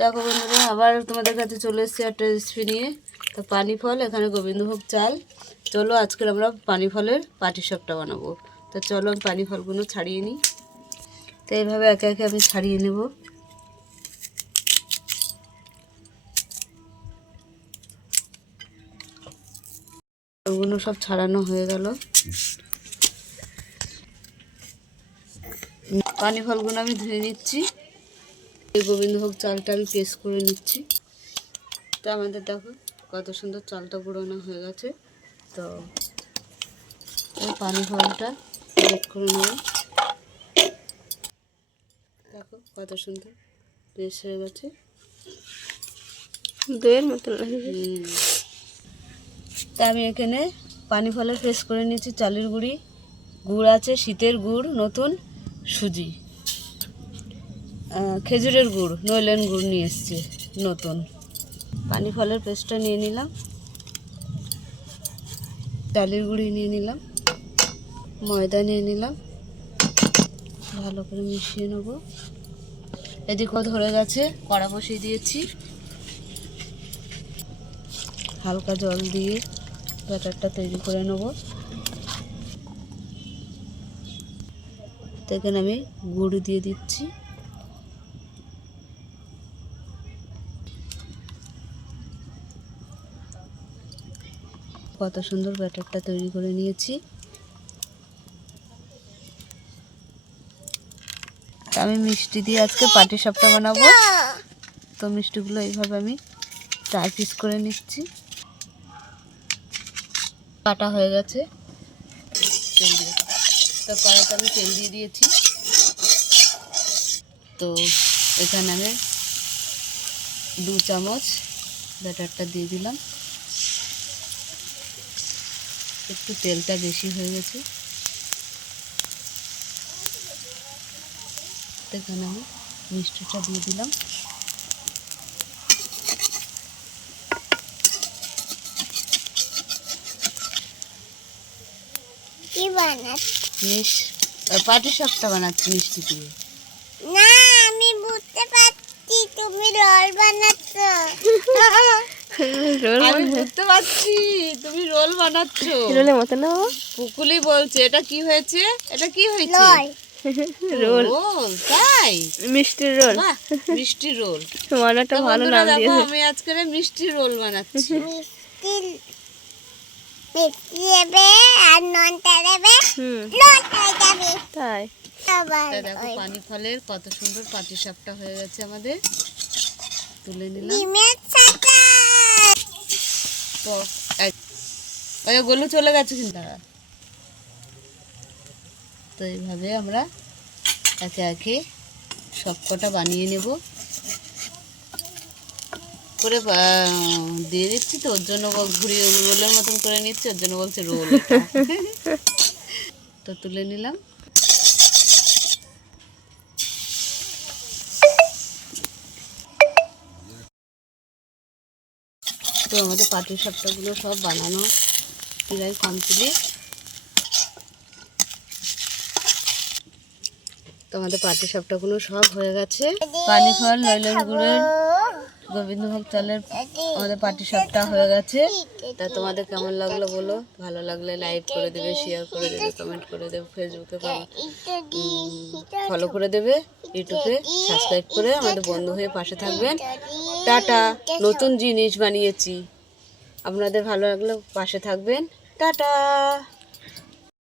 দেখো বন্ধুরা, আবার তোমাদের কাছে চলে এসেছি একটা রেসিপি নিয়ে। তো পানি ফল এখানে গোবিন্দভোগ চাল। চলো আজকে আমরা পানি ফলের পাটি সাপটা বানাবো। তো চলো আমি পানি ফলগুলো ছাড়িয়ে নিই। তো এইভাবে একে একে আমি ছাড়িয়ে নেব। ওগুলো সব ছাড়ানো হয়ে গেল। পানি ফলগুলো আমি ধুয়ে নিচ্ছি। এই গোবিন্দভোগ চালটা আমি পেস্ট করে নিচ্ছি। তো আমাদের দেখো কত সুন্দর চালটা পুরোনো হয়ে গেছে। তো এই পানি ফলটা বেক করে নেব। দেখো কত সুন্দর পেস্ট হয়ে গেছে। দইয়ের লাগে। তা আমি এখানে পানি ফলের পেস্ট করে নিয়েছি চালের গুঁড়ি। গুড় আছে শীতের গুড় নতুন সুজি। খেজুরের গুড়, নইলেন গুড় নিয়ে এসছি, নতুন। পানি ফলের পেস্টটা নিয়ে নিলাম। চালের গুঁড়ি নিয়ে নিলাম। ময়দা নিয়ে নিলাম। ভালো করে মিশিয়ে নেব। এদিকেও ধরে গেছে, কড়া বসিয়ে দিয়েছি। হালকা জল দিয়ে ব্যাটারটা তৈরি করে নেব। তো এখানে আমি গুড় দিয়ে দিচ্ছি। কত সুন্দর ব্যাটারটা তৈরি করে নিয়েছি। আমি মিষ্টি দিয়ে আজকে পাটি সাপটা বানাবো। তো মিষ্টিগুলো এইভাবে আমি চার পিস করে নিচ্ছি। কাটা হয়ে গেছে। দিয়ে তো কড়াতে আমি তেল দিয়ে দিয়েছি। তো এখানে আমি দু চামচ ব্যাটারটা দিয়ে দিলাম। একটু তেলটা বেশি হয়ে গেছে। এখানে আমি মিষ্টিটা দিয়ে দিলাম। পাটি বানাচ্ছি মিষ্টি দিয়ে। না আমি বুঝতে পারছি তুমি রোল বানাচ্ছ। আমি বুঝতে পারছি তুমি রোল বানাচ্ছ। রোলের মতো না? পুকুলি বলছে এটা কি হয়েছে? এটা কি হয়েছে? রোল। রোল তাই? মিষ্টির রোল। মিষ্টি রোল। তোমার ভালো নাম দিয়েছে। আমি আজকে মিষ্টি রোল বানাচ্ছি। মিষ্টি মিষ্টি দেবে আর ননটা দেবে। হুম। যাবে তাই। দেখো পানি ফলের কত সুন্দর পাটি সাপটা হয়ে গেছে আমাদের। তুলে নিলাম। ওই গলু চলে গেছে কিন্তু তো এইভাবে আমরা একে একে সবকটা বানিয়ে নেব। করে দিয়ে দিচ্ছি তো ওর জন্য ঘুরিয়ে রোলের মতন করে নিচ্ছে ওর জন্য বলছে রোল তো তুলে নিলাম। তো আমাদের পাটি সাপটাগুলো সব বানানো প্রায় কমপ্লিট তো আমাদের পাটি সাপটাগুলো সব হয়ে গেছে। পানি ফল নইলেন গুড়ের গোবিন্দভোগ চালের আমাদের পার্টি সবটা হয়ে গেছে। তা তোমাদের কেমন লাগল বলো? ভালো লাগলে লাইক করে দেবে শেয়ার করে দেবে কমেন্ট করে দেবে ফেসবুকে ফলো করে দেবে ইউটিউবে সাবস্ক্রাইব করে আমাদের বন্ধু হয়ে পাশে থাকবেন। টাটা, নতুন জিনিস বানিয়েছি। আপনাদের ভালো লাগলে পাশে থাকবেন। টাটা!